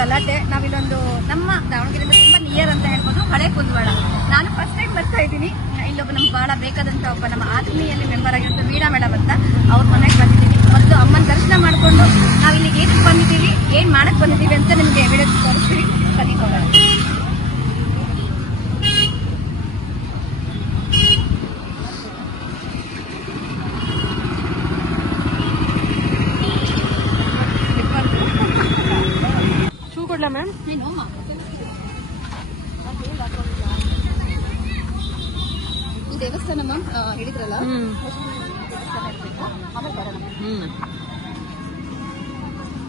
ಗಲಾಟೆ. ನಾವಿಲ್ಲೊಂದು ನಮ್ಮ ದಾವಣಗೆರೆಯಿಂದ ತುಂಬ ನಿಯರ್ ಅಂತ ಹೇಳ್ಬೋದು, ಹಳೆ ಕುಂದವಾಡ. ನಾನು ಫಸ್ಟ್ ಟೈಮ್ ಬರ್ತಾ ಇದ್ದೀನಿ. ಇಲ್ಲೊಬ್ಬ ನಮ್ಗೆ ಭಾಳ ಬೇಕಾದಂಥ ಒಬ್ಬ ನಮ್ಮ ಆತ್ಮೀಯಲ್ಲಿ ಮೆಂಬರ್ ಆಗಿರೋದು ವೀಣಾ ಮೇಡಮ್ ಅಂತ, ಅವ್ರ ಮನೆಗೆ ಬಂದಿದ್ದೀವಿ. ಮತ್ತು ಅಮ್ಮನ ದರ್ಶನ ಮಾಡಿಕೊಂಡು ನಾವು ಇಲ್ಲಿಗೆ ಏನಕ್ಕೆ ಬಂದಿದ್ದೀವಿ, ಏನು ಮಾಡಕ್ಕೆ ಬಂದಿದ್ದೀವಿ ಅಂತ ನಿಮಗೆ ವಿಡಿಯೋ ತೋರಿಸ್ತೀವಿ. ಬನ್ನಿ ಹೋಗೋಣ. ಮ್ಯಾಮ್ ಈ ದೇವಸ್ಥಾನ ಮ್ಯಾಮ್ ಹೇಳಿದ್ರಲ್ಲ,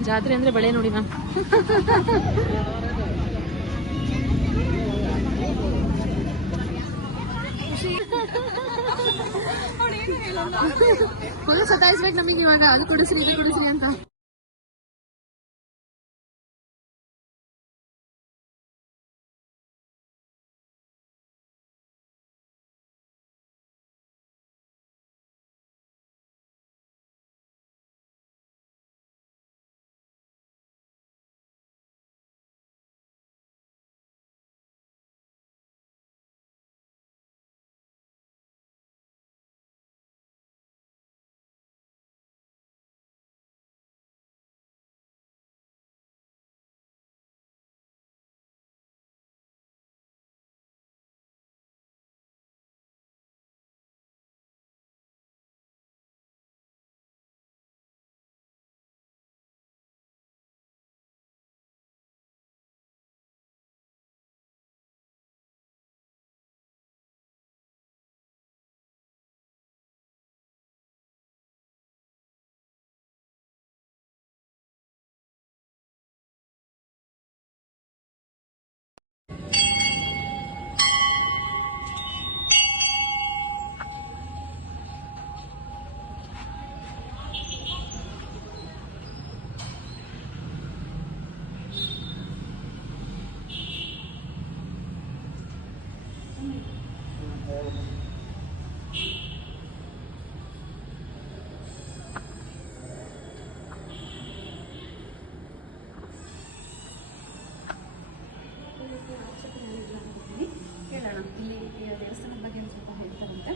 ಜಾತ್ರೆ ಅಂದ್ರೆ ಬಳೆ ನೋಡಿ ಮ್ಯಾಮ್. ಫುಲ್ ಸತಾಯಿಸ್ಬೇಕು ನಮಗೆ ಇವಾಗ, ಅದು ಕೊಡಿಸ್ರಿ ಇದು ಕೊಡಿಸ್ರಿ ಅಂತ. ದೇವಸ್ಥಾನದ ಬಗ್ಗೆ ಒಂದು ಸ್ವಲ್ಪ ಹೇಳ್ತಾರಂತೆ.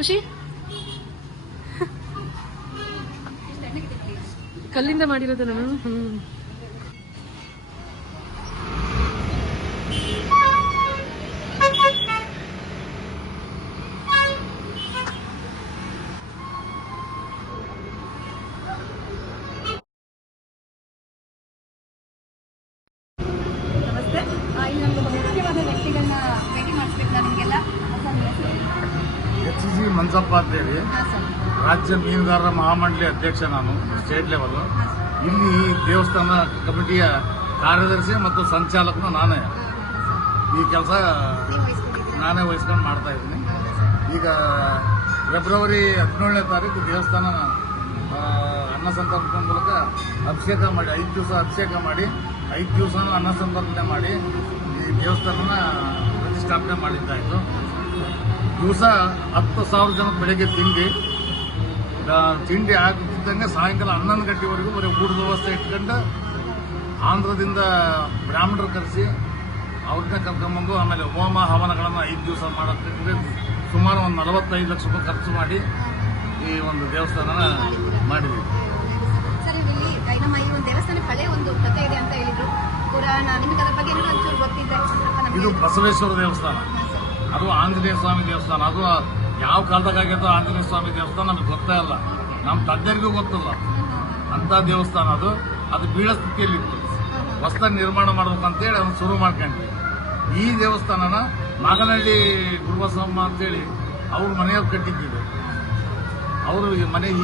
ಖುಷಿ ಕಲ್ಲಿಂದ ಮಾಡಿರೋದು ನಾನು. ಹುಣಸಪ್ಪ ಅಂತೇಳಿ ಹಾಂ ಸರ್. ರಾಜ್ಯ ಮೀನುಗಾರರ ಮಹಾಮಂಡಳಿ ಅಧ್ಯಕ್ಷ ನಾನು, ಸ್ಟೇಟ್ ಲೆವೆಲ್. ಇಲ್ಲಿ ದೇವಸ್ಥಾನ ಕಮಿಟಿಯ ಕಾರ್ಯದರ್ಶಿ ಮತ್ತು ಸಂಚಾಲಕನು ನಾನೇ. ಈ ಕೆಲಸ ನೀವು ವಹಿಸ್ಕೊಂಡಿದ್ದೀರಾ? ನಾನೇ ವಹಿಸ್ಕೊಂಡು ಮಾಡ್ತಾ ಇದ್ದೀನಿ. ಈಗ ಫೆಬ್ರವರಿ 17ನೇ ತಾರೀಕು ದೇವಸ್ಥಾನ ಅನ್ನ ಸಂತರ್ಪಣೆ ಮೂಲಕ ಅಭಿಷೇಕ ಮಾಡಿ 5 ದಿವಸ ಅಭಿಷೇಕ ಮಾಡಿ 5 ದಿವಸ ಅನ್ನ ಸಂತರ್ಪಣೆ ಮಾಡಿ ಈ ದೇವಸ್ಥಾನನ ಪ್ರತಿಷ್ಠಾಪನೆ ಮಾಡಿದ್ದಾಯಿತು. ದಿವಸ 10,000 ಜನ ಬೆಳಗ್ಗೆ ತಿಂಡಿ ಆಗ್ತಿದ್ದಂಗೆ ಸಾಯಂಕಾಲ 11 ಗಂಟೆವರೆಗೂ ಬರೀ ಊಟದ ವ್ಯವಸ್ಥೆ ಇಟ್ಕೊಂಡು ಆಂಧ್ರದಿಂದ ಬ್ರಾಹ್ಮಣರು ಕರೆಸಿ ಅವ್ರನ್ನ ಕರ್ಕೊಂಬಂದು ಆಮೇಲೆ ಹೋಮ ಹವನಗಳನ್ನು 5 ದಿವಸ ಮಾಡೋಕ್ಕೆ ಸುಮಾರು ಒಂದು 45 ಲಕ್ಷ ರೂಪಾಯಿ ಖರ್ಚು ಮಾಡಿ ಈ ಒಂದು ದೇವಸ್ಥಾನನ ಮಾಡಿದ್ವಿ. ಸರ್, ಇಲ್ಲಿ ನಮ್ಮ ಈ ಒಂದು ದೇವಸ್ಥಾನಕ್ಕೆ ಹಳೆ ಒಂದು ಕಥೆ ಇದೆ ಅಂತ ಹೇಳಿದ್ರು. ಪುರಾಣ ನಿಮಗೆ ಅದ್ರ ಬಗ್ಗೆ ಒಂಚೂರು ಗೊತ್ತಿದೆ? ಇದು ಬಸವೇಶ್ವರ ದೇವಸ್ಥಾನ, ಅದು ಆಂಜನೇಯ ಸ್ವಾಮಿ ದೇವಸ್ಥಾನ. ಅದು ಯಾವ ಕಾಲದಾಗ ಆಗಿತ್ತು ಆಂಜನೇಯ ಸ್ವಾಮಿ ದೇವಸ್ಥಾನ ನಮಗೆ ಗೊತ್ತೇ ಇಲ್ಲ, ನಮ್ಮ ತಂದೆಯರಿಗೂ ಗೊತ್ತಿಲ್ಲ. ಅಂತ ದೇವಸ್ಥಾನ ಅದು ಬೀಳ ಸ್ಥಿತಿಯಲ್ಲಿತ್ತು. ಹೊಸದಾಗಿ ನಿರ್ಮಾಣ ಮಾಡ್ಬೇಕಂತೇಳಿ ಅದನ್ನು ಶುರು ಮಾಡ್ಕೊಂಡ್ವಿ. ಈ ದೇವಸ್ಥಾನನ ನಾಗನಹಳ್ಳಿ ಗುರುಬಸವಮ್ಮ ಅಂತೇಳಿ ಅವ್ರ ಮನೆಯವ್ರು ಕಟ್ಟಿದ್ದಿದೆ. ಅವರು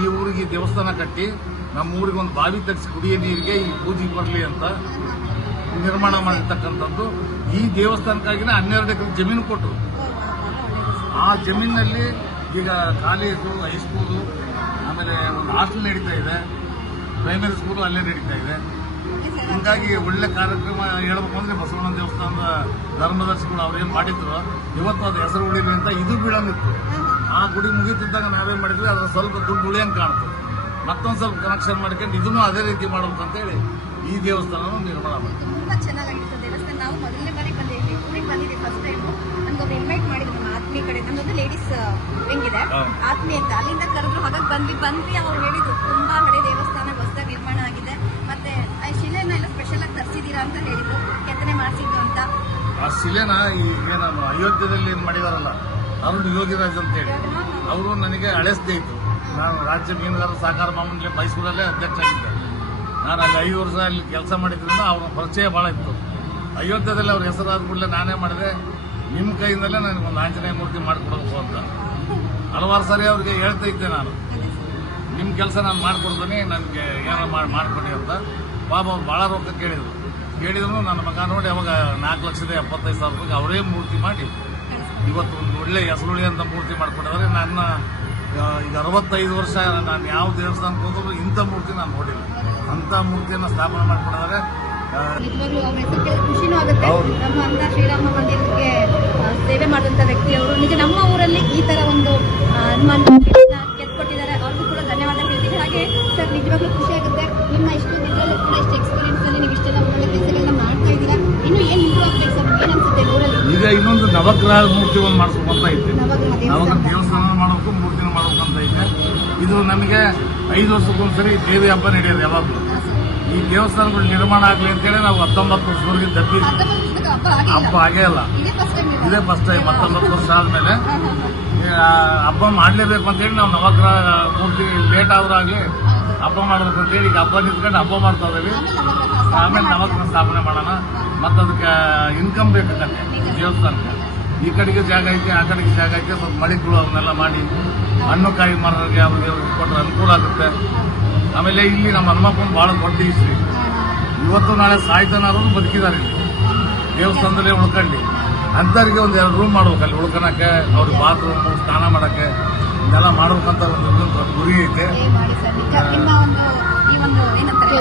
ಈ ಊರಿಗೆ ದೇವಸ್ಥಾನ ಕಟ್ಟಿ ನಮ್ಮ ಊರಿಗೆ ಒಂದು ಬಾವಿ ತೆಗೆಸಿ ಕುಡಿಯೋ ನೀರಿಗೆ ಈ ಪೂಜೆಗೆ ಬರಲಿ ಅಂತ ನಿರ್ಮಾಣ ಮಾಡಿರ್ತಕ್ಕಂಥದ್ದು. ಈ ದೇವಸ್ಥಾನಕ್ಕಾಗಿನೇ 12 ಎಕರೆ ಜಮೀನು ಕೊಟ್ಟರು. ಆ ಜಮೀನಿನಲ್ಲಿ ಈಗ ಕಾಲೇಜು, ಹೈಸ್ಕೂಲು, ಆಮೇಲೆ ಒಂದು ಹಾಸ್ಟೆಲ್ ನಡೀತಾ ಇದೆ, ಪ್ರೈಮರಿ ಸ್ಕೂಲು ಅಲ್ಲೇ ನಡೀತಾ ಇದೆ. ಹೀಗಾಗಿ ಒಳ್ಳೆ ಕಾರ್ಯಕ್ರಮ ಹೇಳ್ಬೇಕು ಅಂದ್ರೆ ಬಸವಣ್ಣ ದೇವಸ್ಥಾನದ ಧರ್ಮದರ್ಶಿಗಳು ಅವ್ರೇನು ಮಾಡಿದ್ರು, ಇವತ್ತು ಅದು ಹೆಸರು ಉಳಿಲಿ ಅಂತ ಇದು ಬೀಳಂಗಿತ್ತು. ಆ ಗುಡಿ ಮುಗಿತಿದ್ದಾಗ ನಾವೇನ್ ಮಾಡಿದ್ವಿ, ಅದ್ರ ಸ್ವಲ್ಪ ದುಡ್ಡು ಉಳಿಯಂಗೆ ಕಾಣ್ತದೆ. ಮತ್ತೊಂದು ಸ್ವಲ್ಪ ಕನೆಕ್ಷನ್ ಮಾಡ್ಕೊಂಡು ಇದನ್ನು ಅದೇ ರೀತಿ ಮಾಡ್ಬೇಕು ಅಂತೇಳಿ ಈ ದೇವಸ್ಥಾನ ನಿರ್ಮಾಣ ಮಾಡಿದ್ವಿ. ತುಂಬಾ ಚೆನ್ನಾಗಿತ್ತು ದೇವಸ್ಥಾನ. ನಾವು ಮೊದಲನೇ ಬಾರಿ ಊರಿಗೆ ಬಂದಿದ್ದೀವಿ. ಫಸ್ಟ್ ಟೈಮ್ ನಮ್ಗೊಬ್ಬರು ಇನ್ವೈಟ್ ಮಾಡಿದ್ರು ನಮ್ಮ ಆತ್ಮೀಯ ಕಡೆ. ನಮ್ಮದೊಂದು ಲೇಡೀಸ್ ಹೆಂಗಿದೆ ಆತ್ಮೀಯ ಅಂತ, ಅಲ್ಲಿಂದ ಕರೆದ್ರು. ಹಾಗಾಗಿ ಬಂದ್ವಿ. ಅವ್ರು ಹೇಳಿದ್ರು ತುಂಬಾ ಹಳೆ ದೇವಸ್ಥಾನ, ಹೊಸದಾಗಿ ನಿರ್ಮಾಣ ಆಗಿದೆ, ಮತ್ತೆ ಆ ಶಿಲೆನ ಎಲ್ಲ ಸ್ಪೆಷಲ್ ಆಗಿ ತರಿಸಿದೀರಾ ಅಂತ ಹೇಳಿದ್ರು, ಕೆತ್ತನೆ ಮಾಡಿಸಿದ್ದು ಅಂತ. ಆ ಶಿಲೆನ ಏನು ಅಯೋಧ್ಯದಲ್ಲಿ ಏನ್ ಮಾಡಿದಾರಲ್ಲ ಅರುಣ್ ಯೋಗಿರಾಜ್ ಅಂತೇಳಿ, ಅವರು ನನಗೆ ಹಳೆ ಸ್ನೇಹಿತರು. ನಾನು ರಾಜ್ಯ ಮೀನುಗಾರರ ಸಹಕಾರ ಮಹಾಮಂಡಳಿ ಮೈಸೂರಲ್ಲೇ ಅಧ್ಯಕ್ಷ ಆಗಿದ್ದೆ. ನಾನು ಅಲ್ಲಿ 5 ವರ್ಷ ಅಲ್ಲಿ ಕೆಲಸ ಮಾಡಿದ್ರಿಂದ ಅವ್ರ ಪರಿಚಯ ಭಾಳ ಇತ್ತು. ಅಯೋಧ್ಯದಲ್ಲಿ ಅವ್ರ ಹೆಸರಾದ ಕೂಡಲೇ ನಾನೇ ಮಾಡಿದೆ, ನಿಮ್ಮ ಕೈಯಿಂದಲೇ ನನಗೊಂದು ಆಂಜನೇಯ ಮೂರ್ತಿ ಮಾಡಿಕೊಡ್ಬೇಕು ಅಂತ ಹಲವಾರು ಸಾರಿ ಅವ್ರಿಗೆ ಹೇಳ್ತಾ ಇದ್ದೆ. ನಾನು ನಿಮ್ಮ ಕೆಲಸ ನಾನು ಮಾಡಿಕೊಡ್ತೀನಿ, ನನಗೆ ಏನೋ ಮಾಡಿಕೊಡಿ ಅಂತ. ಪಾಪ ಅವ್ರು ಭಾಳ ರೊಕ್ಕ ಕೇಳಿದ್ರು ನನ್ನ ಮಗ ನೋಡಿ ಅವಾಗ 4,75,000 ರೂಪಾಯಿಗೆ ಅವರೇ ಮೂರ್ತಿ ಮಾಡಿ ಇವತ್ತು ಒಂದು ಒಳ್ಳೆ ಹೆಸರುಳಿಯಂಥ ಮೂರ್ತಿ ಮಾಡಿಕೊಟ್ಟಿದ್ದಾರೆ. ನನ್ನ ಈಗ 65 ವರ್ಷ ನಾನು ಯಾವ ದೇವಸ್ಥಾನಕ್ಕೆ ಹೋದ್ರು ಇಂಥ ಮೂರ್ತಿ ನಾನು ನೋಡಿಲ್ಲ. ಅಂಥ ಮೂರ್ತಿಯನ್ನು ಸ್ಥಾಪನೆ ಮಾಡಿಕೊಟ್ಟಿದ್ದಾರೆ. ನಿಜವಾಗ್ಲೂ ಅವ್ರ ಹೆಸರು ಕೇಳಿ ಖುಷಿನೂ ಆಗುತ್ತೆ. ನಮ್ಮ ಅಂತ ಶ್ರೀರಾಮ ಮಂದಿರಕ್ಕೆ ಸೇವೆ ಮಾಡಿದಂಥ ವ್ಯಕ್ತಿ ಅವರು. ನಿಜ ನಮ್ಮ ಊರಲ್ಲಿ ಈ ತರ ಒಂದು ಹನುಮಾನ್ ಕೆತ್ಕೊಟ್ಟಿದ್ದಾರೆ. ಅವ್ರಿಗೂ ಕೂಡ ಧನ್ಯವಾದ ಹೇಳ್ತೀನಿ. ಹಾಗೆ ಸರ್, ನಿಜವಾಗ್ಲೂ ಖುಷಿ ಆಗುತ್ತೆ. ನಿಮ್ಮ ಇಷ್ಟು ಇದರಲ್ಲೂ ಕೂಡ ಇಷ್ಟು ಎಕ್ಸ್ಪೀರಿಯನ್ಸ್ ಅಲ್ಲಿ ನೀವು ಇಷ್ಟೆಲ್ಲ ಒಳ್ಳೆ ಕೆಲಸಗಳನ್ನ ಮಾಡ್ತಾ ಇದ್ದೀರಾ. ಇನ್ನು ಏನು ಇಂಪ್ರೂವ್ ಆಗ್ಬೇಕು ಸರ್, ಏನ್ ಅನ್ಸುತ್ತೆ ಊರಲ್ಲಿ? ಈಗ ಇನ್ನೊಂದು ನವಗ್ರಹ ಮೂರ್ತಿ ಒಂದು ಮಾಡಿಸ್ಬೇಕು ಅಂತ ಐತೆ. ನವಗ್ರಹ ದೇವಸ್ಥಾನ ಮಾಡಬೇಕು, ಮೂರ್ತಿನ ಮಾಡ್ಬೇಕು ಅಂತ ಐತೆ. ಇದು ನಮಗೆ 5 ವರ್ಷಕ್ಕೊಂದ್ಸರಿ ದೇವಿ ಹಬ್ಬ ನಡೆಯೋದು ಯಾವಾಗಲೂ. ಈ ದೇವಸ್ಥಾನಗಳು ನಿರ್ಮಾಣ ಆಗಲಿ ಅಂತೇಳಿ ನಾವು 19 ವರ್ಷದವರೆಗೆ ದಬ್ಬಿ ಹಬ್ಬ ಆಗೇ ಅಲ್ಲ. ಇದೇ ಫಸ್ಟ್ ಟೈಮ್ 19 ವರ್ಷ ಆದ್ಮೇಲೆ ಹಬ್ಬ ಮಾಡಲೇಬೇಕು ಅಂತೇಳಿ ನಾವು ನವಗ್ರಹ ಮೂರ್ತಿ ಲೇಟ್ ಆದ್ರಾಗಲಿ ಹಬ್ಬ ಮಾಡಬೇಕು ಅಂತೇಳಿ ಈಗ ಹಬ್ಬ ನಿಂತ್ಕೊಂಡು ಹಬ್ಬ ಮಾಡ್ತಾ ಇದ್ದೀವಿ. ಆಮೇಲೆ ನವಗ್ರಹ ಸ್ಥಾಪನೆ ಮಾಡೋಣ. ಮತ್ತು ಅದಕ್ಕೆ ಇನ್ಕಮ್ ಬೇಕಾಗತ್ತೆ ದೇವಸ್ಥಾನಕ್ಕೆ. ಈ ಕಡೆಗೆ ಜಾಗ ಐತೆ, ಆ ಕಡೆಗೆ ಜಾಗ ಐತೆ. ಸ್ವಲ್ಪ ಮಳಿಗಳು ಅವನ್ನೆಲ್ಲ ಮಾಡಿ ಹಣ್ಣು ಕಾಯಿ ಮರರಿಗೆ ಅವ್ರಿಗೆ ಕೊಟ್ಟರೆ ಅನುಕೂಲ ಆಗುತ್ತೆ. ಆಮೇಲೆ ಇಲ್ಲಿ ನಮ್ಮ ಹನುಮಪ್ಪನ ಭಾಳ ದೊಡ್ಡ ಹಿಸ್ಟ್ರಿ. ಇವತ್ತು ನಾಳೆ ಸಾಯ್ತನಾರು ಬದುಕಿದ್ದಾರೆ ಇಲ್ಲಿ ದೇವಸ್ಥಾನದಲ್ಲೇ ಉಳ್ಕೊಂಡು. ಅಂಥವ್ರಿಗೆ ಒಂದು 2 ರೂಮ್ ಮಾಡ್ಬೇಕು ಅಲ್ಲಿ ಉಳ್ಕೊಳಕ್ಕೆ, ಅವ್ರಿಗೆ ಬಾತ್ರೂಮ್, ಸ್ನಾನ ಮಾಡೋಕ್ಕೆ ಇದೆಲ್ಲ ಮಾಡ್ಬೇಕಂತ ಒಂದು ಗುರಿ ಐತೆ. ನಿಮ್ಮ ಒಂದು ಈ ಒಂದು ಏನಂತಾರೆ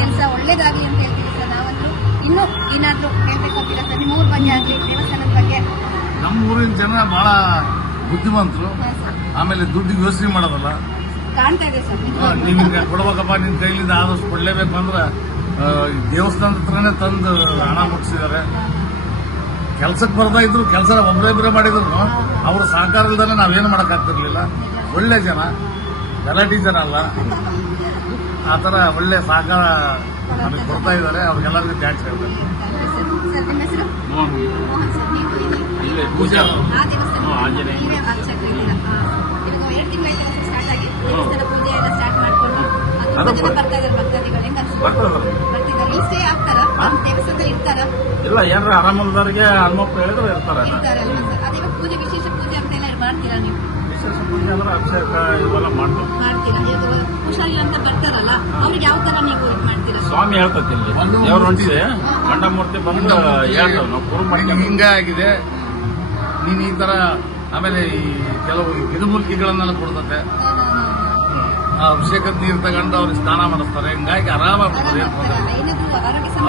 ಕೆಲಸ ಒಳ್ಳೇದಾಗ್ಲಿ ಅಂತ ಹೇಳ್ತೀವಿ ಸರ್. ನಾವಂತೂ ಇನ್ನೂ ಏನಾದರೂ ಹೇಳ್ಬೇಕು ಅಂತೀರಾ ಸರ್, ನಿಮ್ಮ ಊರ ಬಗ್ಗೆ ಆಗಲಿ, ದೇವಸ್ಥಾನದ ಬಗ್ಗೆ? ನಮ್ಮ ಊರಿನ ಜನ ಭಾಳ ಬುದ್ಧಿವಂತರು. ಆಮೇಲೆ ದುಡ್ಡಿಗೆ ಯೋಚನೆ ಮಾಡೋದಲ್ಲ. ಕಾಣ್ತಾ ಇದೆ ಸರ್. ನಿಮಗೆ ಕೊಡ್ಬೇಕಪ್ಪ, ನಿನ್ನ ಕೈಲಿಂದ ಆದಷ್ಟು ಕೊಡಲೇಬೇಕು ಅಂದ್ರೆ ದೇವಸ್ಥಾನದ ಹತ್ರನೇ ತಂದು ಹಣ ಮುಟ್ಟಿಸಿದ್ದಾರೆ. ಕೆಲ್ಸಕ್ಕೆ ಬರ್ತಾ ಇದ್ರು, ಕೆಲಸ ಒಬ್ಬರೇ ಮಾಡಿದ್ರು ಅವ್ರ ಸಹಕಾರ ಇಲ್ದಾನೆ ನಾವೇನು ಮಾಡೋಕ್ಕಾಗ್ತಿರ್ಲಿಲ್ಲ. ಒಳ್ಳೆ ಜನ, ಗಲಾಟಿ ಜನ ಅಲ್ಲ. ಆ ಥರ ಒಳ್ಳೆ ಸಹಕಾರ ನಮಗೆ ಕೊಡ್ತಾ ಇದ್ದಾರೆ. ಅವ್ರಿಗೆಲ್ಲರಿಗೂ ಥ್ಯಾಂಕ್ಸ್ ಹೇಳ್ಬೇಕು. ಸರ್, ನಿಮ್ಮ ಹೆಸರು? ಮೋಹನ್ ಸರ್. ನೀವು ಇಲ್ಲಿ ಪೂಜಾ ಆ ದೇವಸ್ಥಾನ ನೀವೇ ಅರ್ಚಕರು ಇದ್ದೀರಾ? ಇವಾಗ 2 ತಿಂಗಳಾಯ್ತು ಸ್ಟಾರ್ಟ್ ಆಗಿ ದೇವಸ್ಥಾನ ಪೂಜೆ ಎಲ್ಲ ಸ್ಟಾರ್ಟ್ ಮಾಡ್ಕೊಂಡು ತುಂಬಾ ಜನ ಬರ್ತಾ ಇದಾರೆ ಭಕ್ತಾದಿಗಳು. ಹೆಂಗ ಬರ್ತಿದ್ದಾರೆ? ಇಲ್ಲಿ ಸ್ಟೇ ಆಗ್ತಾರಾ? ದೇವಸ್ಥಾನದಲ್ಲಿ ಇರ್ತಾರಾ? ಇಲ್ಲ, ಏನಾರ ಆರಾಮದವರಿಗೆ ಹನುಮಪ್ಪ ಹೇಳಿದ್ರು ಇರ್ತಾರೆ. ಇರ್ತಾರಲ್ವಾ ಸರ್? ಅದೇ ಪೂಜೆ, ವಿಶೇಷ ಪೂಜೆ ಅಂತ ಎಲ್ಲ ಮಾಡ್ತೀರಾ ನೀವು? ವಿಶೇಷ ಪೂಜೆ ಅಂದ್ರೆ ಅಭಿಷೇಕ ಇವೆಲ್ಲ ಮಾಡ್ತೇವೆ. ಮಾಡ್ತೀರಾ? ಇದು ಹುಷಾರಿಲ್ಲ ಅಂತ ಬರ್ತಾರಲ್ಲ, ಅವ್ರಿಗೆ ಯಾವ ತರ ನೀವು ಇದು ಮಾಡ್ತೀರಾ? ಸ್ವಾಮಿ ಹೇಳ್ತತಿ ಇಲ್ಲಿ ದೇವ್ರು ಹೊಂಟಿದೆ, ಗಂಡಮೂರ್ತಿ ಬಂದು ಹೇಳ್ತೇವೆ ನಾವು ಕುರು ಮಾಡಿ ಹಿಂಗಾಗಿದೆ ನೀನ್ ಈ ತರ. ಆಮೇಲೆ ಈ ಕೆಲವು ಗಿಡಮೂಲಿಕೆಗಳನ್ನೆಲ್ಲ ಕೊಡ್ತತೆ, ಆ ಅಭಿಷೇಕದ ನೀರು ತಗೊಂಡು ಅವ್ರಿಗೆ ಸ್ನಾನ ಮಾಡಿಸ್ತಾರೆ. ಹಿಂಗಾಗಿ ಆರಾಮಾಗ್ಬಿಡ್ತಾರೆ. ಏನ್ ತೊಂದ್ರೆ ಇಲ್ಲ. ಏನಾದ್ರು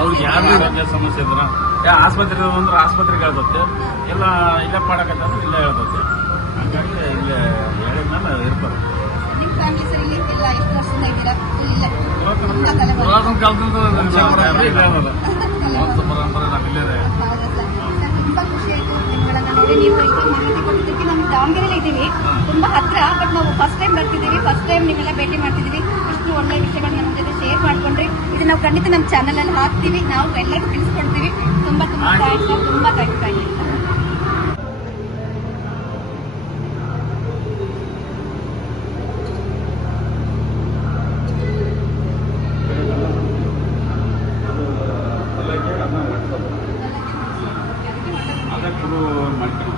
ಆರೋಗ್ಯ ಅವ್ರಿಗೆ ಸಮಸ್ಯೆ ಯಾರು ಆರೋಗ್ಯ ಸಮಸ್ಯೆ ಇದ್ರ ಆಸ್ಪತ್ರೆ ಅಂದ್ರೆ ಆಸ್ಪತ್ರೆಗೆ ಹೇಳ್ತತೆ, ಇಲ್ಲ ಇಲ್ಲೇ ಪಾಡಕತ್ತಂದ್ರೆ ಇಲ್ಲೇ ಹೇಳ್ತತೆ. ಹಂಗಾಗಿ ಇಲ್ಲೇ ಹೇಳಿದ್ಮೇಲೆ ಇರ್ತಾರೆ. ನಿಮ್ಮ ಫ್ಯಾಮಿಲಿ ಸರ್ ಇಲ್ಲಿ ಎಲ್ಲ ಎಷ್ಟು ವರ್ಷದಿಂದ ಇದ್ದೀರಾ? ಇಲ್ಲೇ ತುಂಬಾ ತಲೆಮಾರು. ಪುರಾತನ ಕಾಲದಿಂದ ಇಲ್ಲೇ ಅದಲ್ಲ. ಪರಂಪರೆ ನಾವಿಲ್ಲೇ. ಹೌದಾ ಸರ್? ಸರ್, ತುಂಬಾ ಖುಷಿ ಆಯ್ತು ನಿಮ್ಗಳನ್ನ ನೋಡಿ. ನೀವು ಇಲ್ಲಿ ಮಾಹಿತಿ ಕೊಟ್ಟಿದ್ದಕ್ಕೆ ನಾವು ದಾವಣಗೆರೆಯಲ್ಲಿ ಇದ್ದೀವಿ, ತುಂಬಾ ಹತ್ರ. ಬಟ್ ನಾವು ಫಸ್ಟ್ ಟೈಮ್ ಬರ್ತಿದ್ದೀವಿ, ಫಸ್ಟ್ ಟೈಮ್ ನೀವೆಲ್ಲ ಭೇಟಿ ಮಾಡ್ತಿದ್ದೀವಿ. ಇಷ್ಟು ಒಳ್ಳೆ ವಿಷಯಗಳನ್ನ ನಮ್ಮ ಜೊತೆ ಶೇರ್ ಮಾಡ್ಕೊಂಡ್ರಿ. ಇದು ನಾವು ಖಂಡಿತ ನಮ್ಮ ಚಾನಲ್ ಅಲ್ಲಿ ಹಾಕ್ತೀವಿ, ನಾವು ಎಲ್ಲರಿಗೂ ತಿಳಿಸ್ಕೊಡ್ತೀವಿ. ತುಂಬಾ ಥ್ಯಾಂಕ್ಸ್, ತುಂಬಾ ಥ್ಯಾಂಕ್ಸ್. ಅದೇ ಕುರು ಮಾಡ್ಕೊಂಡು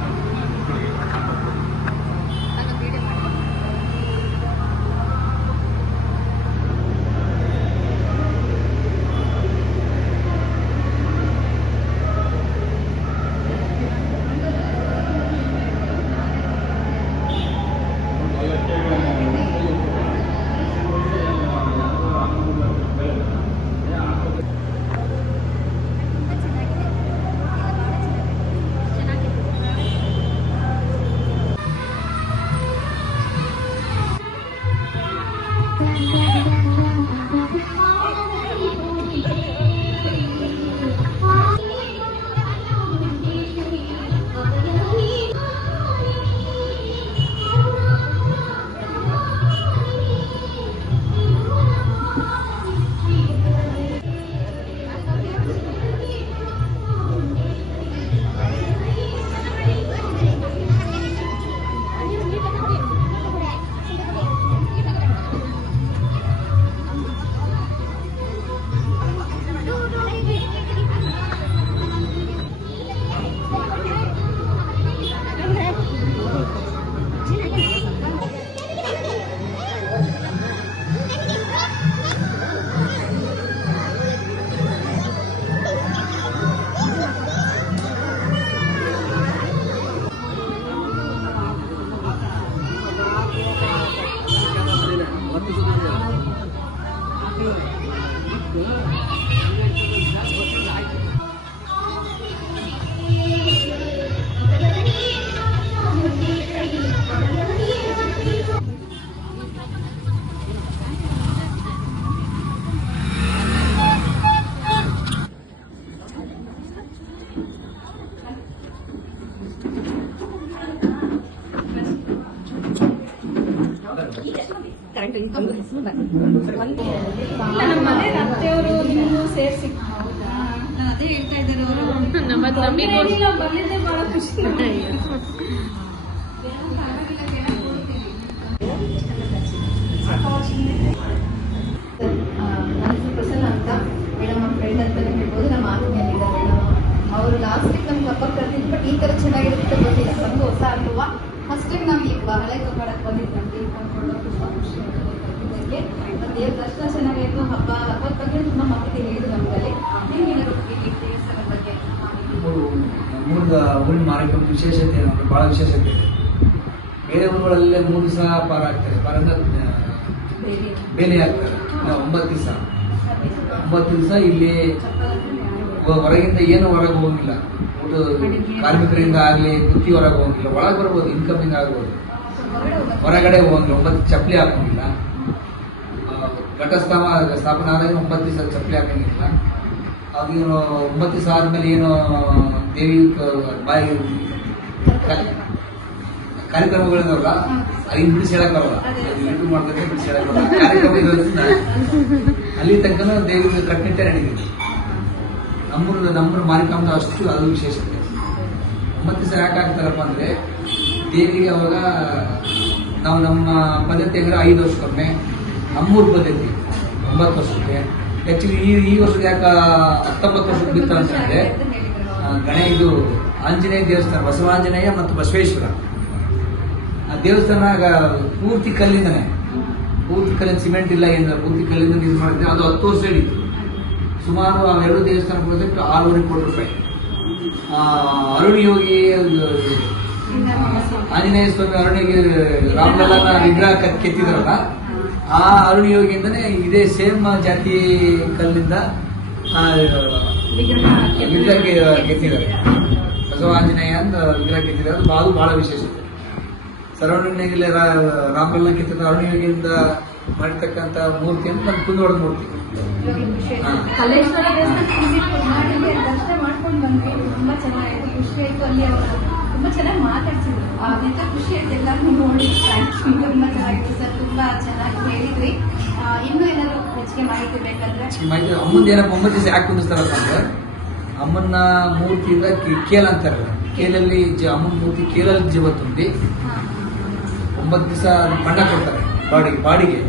ನಮ್ಮ ಮನೆ ಅತ್ತೆಯವರು ನಿಮ್ಮನ್ನು ಸೇರಿಸಿ. ಹೌದಾ? ನಾನು ಅದೇ ಹೇಳ್ತಾ ಇದ್ದಾರೆ ಅವರು. ನಮಗೆ ಬರ್ಲಿದ್ದೆ ಬಹಳ ಖುಷಿ. ನಾನು ಪ್ರಸನ್ನ ಅಂತ ಮೇಡಮ್, ನಮ್ಮ ಫ್ರೆಂಡ್ ಅಂತಾನೆ ಹೇಳ್ಬೋದು. ನಮ್ಮ ಆತ್ಮೀಯಲ್ಲಿದ್ದಾರೆ ಮೇಡಮ್. ಅವರು ಲಾಸ್ಟ್ ವೀಕ್ ನಮ್ಗೆ ಹಬ್ಬ ಕರೆದಿದ್ದು, ಬಟ್ ಈ ಥರ ಚೆನ್ನಾಗಿರುತ್ತೆ ಗೊತ್ತಿಲ್ಲ. ನಮಗೂ ಹೊಸ ಅನುಭವ. ಫಸ್ಟ್ ಟೈಮ್ ನಾವು ಈಗ ಹಳೆ ಕಬ್ಬಾಡಕ್ಕೆ ಬಂದಿದ್ದು ನಮ್ಗೆ ತಿಳ್ಕೊಂಡು ತುಂಬ ಖುಷಿ ಕರೆದಿದ್ದಕ್ಕೆ. ಮತ್ತು ದೇವ್ರ ದರ್ಶನ ಚೆನ್ನಾಗಿತ್ತು. ಹಬ್ಬದ ಬಗ್ಗೆ ತುಂಬ ಮಾಹಿತಿ ಹೇಳಿದ್ರು ನಮ್ಮಲ್ಲಿ. ನೀವು ಏನಾದ್ರು ಈ ದೇವಸ್ಥಾನದ ಬಗ್ಗೆ ಊರಿನ ಮಾರಿಕಮ್ಮ ವಿಶೇಷತೆ ಏನಂದ್ರೆ ಭಾಳ ವಿಶೇಷತೆ ಇದೆ. ಬೇರೆ ಊರುಗಳಲ್ಲೇ 3 ದಿವಸ ಪಾರ ಆಗ್ತಾರೆ. ಪಾರ ಅಂದ್ರೆ ಬೇಲೆ ಆಗ್ತಾರೆ. 9 ದಿವಸ. 9 ದಿವಸ ಇಲ್ಲಿ ಹೊರಗಿಂದ ಏನು ಹೊರಗೆ ಹೋಗಿಲ್ಲ. ಕಾರ್ಮಿಕರಿಂದ ಆಗಲಿ ಬುತ್ತಿ ಹೊರಗೆ ಹೋಗಿಲ್ಲ. ಒಳಗೆ ಬರ್ಬೋದು, ಇನ್ಕಮಿಂಗ್ ಆಗ್ಬೋದು. ಹೊರಗಡೆ ಹೋಗಂಗಿಲ್ಲ. 9 ಚಪ್ಪಲಿ ಹಾಕಂಗಿಲ್ಲ. ಸ್ಥಾಪನೆ ಆದಾಗ 9 ದಿವಸ ಚಪ್ಪಲಿ ಹಾಕಂಗಿಲ್ಲ. ಅದೇನು 9 ದಿವಸ ಆದ್ಮೇಲೆ ಏನು ದೇವಿ ಬಾಯಿ ಕಾರ್ಯಕ್ರಮಗಳಿದಾವಲ್ಲ, ಅದನ್ನ ಬಿಡಿಸಿ ಹೇಳಕ್ ಬರಲ್ಲ. ಯೂಟ್ಯೂಬ್ ಮಾಡ್ತಾರೆ, ಬಿಡಿಸಿ ಹೇಳಕ್ ಬರಲ್ಲ. ಕಾರ್ಯಕ್ರಮ ಇರೋದ್ರಿಂದ ಅಲ್ಲಿ ತನಕ ದೇವಿಗೆ ಕಟ್ಟಿಟ್ಟೆ ನಡೀತಿದೆ. ನಮ್ಮೂರು ಮಾರಿಕಮ್ಮನ ಅಷ್ಟು ಅದು ವಿಶೇಷತೆ. 9 ದಿವಸ ಯಾಕೆ ಆಗ್ತಾರಪ್ಪ ಅಂದ್ರೆ, ದೇವಿಗೆ ಅವಾಗ ನಾವು ನಮ್ಮ ಪದ್ಧತಿ ಅಂದ್ರೆ 5 ವರ್ಷಕ್ಕೊಮ್ಮೆ, ನಮ್ಮೂರು ಪದ್ಧತಿ 9 ವರ್ಷಕ್ಕೆ. ಆಕ್ಚುಲಿ ಈ ವರ್ಷಕ್ಕೆ ಯಾಕೆ 19 ವರ್ಷಕ್ಕೆ ಬಿತ್ತ ಅಂತಂದ್ರೆ, ಇದು ಆಂಜನೇಯ ದೇವಸ್ಥಾನ, ಬಸವಾಂಜನೇಯ ಮತ್ತು ಬಸವೇಶ್ವರ ಆ ದೇವಸ್ಥಾನ ಪೂರ್ತಿ ಕಲ್ಲಿಂದನೇ, ಪೂರ್ತಿ ಕಲ್ಲಿನ ಸಿಮೆಂಟ್ ಇಲ್ಲ ಏನಿಲ್ಲ, ಪೂರ್ತಿ ಕಲ್ಲಿಂದ ಇದು ಮಾಡಿದ್ರೆ ಅದು 10 ವರ್ಷ ಹಿಡಿತು. ಸುಮಾರು ಆ 2 ದೇವಸ್ಥಾನ ಪ್ರಾಜೆಕ್ಟ್ 6.5 ಕೋಟಿ ರೂಪಾಯಿ. ಅರುಣ್ ಯೋಗಿ ಆಂಜನೇಯ ಸ್ವಾಮಿ ಅರುಣಿಗೆ ರಾಮಲಲ್ಲನ ವಿಗ್ರಹ ಕೆತ್ತಿದಾರಲ್ಲ, ಆ ಅರುಣ್ ಯೋಗಿಯಿಂದನೇ ಇದೇ ಸೇಮ್ ಜಾತಿ ಕಲ್ಲಿಂದ ವಿಗ್ರಹ ಕೆತ್ತಿದ್ದಾರೆ. ಬಸವ ಆಂಜನೇಯ ಅಂತ ವಿಗ್ರಹ ಕೆತ್ತಿದ್ದಾರೆ. ಅದು ಬಹಳ ವಿಶೇಷತೆ. ಸರೌಂಡಿಂಗ್ನಾಗಿಲ್ಲ ರಾಮಲಲ್ಲ ಕೆತ್ತಿದ ಅರುಣ್ ಯೋಗಿಯಿಂದ ಮಾಡಿರ್ತಕ್ಕಂಥ ಮೂರ್ತಿ ಅಂತ ನಮ್ಮ ಕುಂದವಾಡದ ಮೂರ್ತಿ. ಕಲ್ಲೇಶ್ವರ ದೇವಸ್ಥಾನ ದರ್ಶನ ಮಾಡ್ಕೊಂಡು ಬಂದ್ವಿ. ತುಂಬಾ ಚೆನ್ನಾಗಿತ್ತು, ಖುಷಿ ಆಯ್ತು. ಅಲ್ಲಿ ಅವರು ತುಂಬಾ ಚೆನ್ನಾಗಿ ಮಾತಾಡ್ಸಿದ್ರು. ಅದರಿಂದ ಖುಷಿ ಆಯ್ತು ಎಲ್ಲರೂ ನೋಡಿ. ತುಂಬಾ ಚೆನ್ನಾಗಿತ್ತು ಸರ್, ತುಂಬಾ ಚೆನ್ನಾಗಿ ಹೇಳಿದ್ರಿ. ಇನ್ನೂ ಏನಾದ್ರು ಹೆಚ್ಚಿಗೆ ಮಾಹಿತಿ ಬೇಕಂದ್ರೆ ಮಾಹಿತಿ ಅಮ್ಮಂದು ಏನಪ್ಪ 9 ದಿವಸ ಯಾಕೆ ಕುಂದಿಸ್ತಾರಂತಂದ್ರೆ, ಅಮ್ಮನ ಮೂರ್ತಿಯಿಂದ ಕೇಲ್ ಅಂತಾರಲ್ಲ, ಕೇಲಲ್ಲಿ ಅಮ್ಮನ ಮೂರ್ತಿ ಕೇಲಲ್ಲಿ ಜೀವ ತುಂಬಿ 9 ದಿವಸ ಬಣ್ಣ ಕೊಡ್ತಾರೆ ಬಾಡಿಗೆ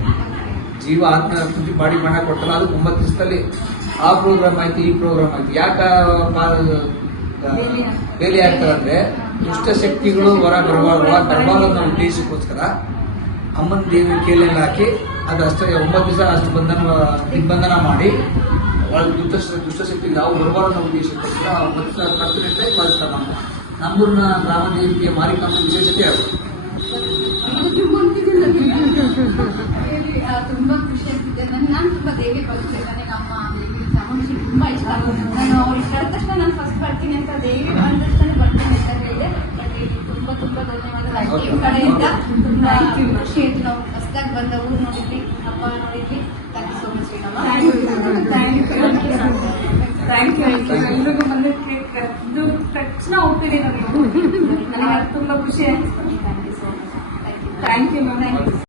ಜೀವ ಆತ್ಮ ತುಂಬಿ ಬಾಡಿ ಬಣ್ಣ ಕೊಡ್ತಾರೆ. ಅದು 9 ದಿವಸದಲ್ಲಿ ಆ ಪ್ರೋಗ್ರಾಮ್ ಆಯ್ತು, ಈ ಪ್ರೋಗ್ರಾಮ್ ಆಯ್ತು. ಯಾಕೆ ಬೇಲಿ ಆಗ್ತಾರಂದ್ರೆ ದುಷ್ಟ ಶಕ್ತಿಗಳು ಹೊರ ಬರಬಾರದು ಅನ್ನೋ ಉದ್ದೇಶಕ್ಕೋಸ್ಕರ ಅಮ್ಮನ ದೇವಿ ಕೇಲೆಲ್ಲ ಹಾಕಿ ಅದು ಅಷ್ಟೇ 9 ದಿವಸ ಅಷ್ಟು ದಿಗ್ಬಂಧನ ಮಾಡಿ ದುಷ್ಟಶಕ್ತಿ ನಾವು ಬರಬಾರದು ಅನ್ನೋ ಉದ್ದೇಶಕ್ಕೋಸ್ಕರ 9 ದಿವಸ ಕರ್ತನಿರ್ಣಯ ಪಾಲಿಸ್ತಾರೆ. ನಮ್ಮೂರಿನ ಗ್ರಾಮ ದೇವಿಗೆ ಮಾರಿಕಮ್ಮ ವಿಶೇಷತೆ ಅದು. ತುಂಬಾ ಖುಷಿ ಆಗ್ತಿದೆ. ನಾನು ತುಂಬಾ ದೇವಿ ಭಕ್ತಿ. ನಮ್ಮ ದೇವಿ ಚಾಮುಂಡಿ ತುಂಬಾ ಇಷ್ಟ. ನಾನು ಅವ್ರು ಇಷ್ಟ ಆದ ತಕ್ಷಣ ನಾನು ಫಸ್ಟ್ ಬರ್ತೀನಿ ಅಂತ ದೇವಿ ಬಂದ ತಕ್ಷಣ ಬರ್ತೀನಿ ಅಂತ ಹೇಳಿದೆ. ತುಂಬಾ ತುಂಬಾ ಧನ್ಯವಾದಗಳು ಈ ಕಡೆಯಿಂದ. ತುಂಬಾ ಖುಷಿ ಆಯ್ತು. ನಾವು ಹೊಸದಾಗಿ ಬಂದ ಊರು ನೋಡಿದ್ವಿ, ಹಬ್ಬ ನೋಡಿದ್ವಿ. Thank you so much thank you. ಎಲ್ರಿಗೂ ಬಂದಕ್ಕೆ ತಕ್ಷಣ ಹೋಗ್ತೀನಿ ನನಗೆ ತುಂಬಾ ಖುಷಿ ಆಯ್ತು. Thank you ma'am.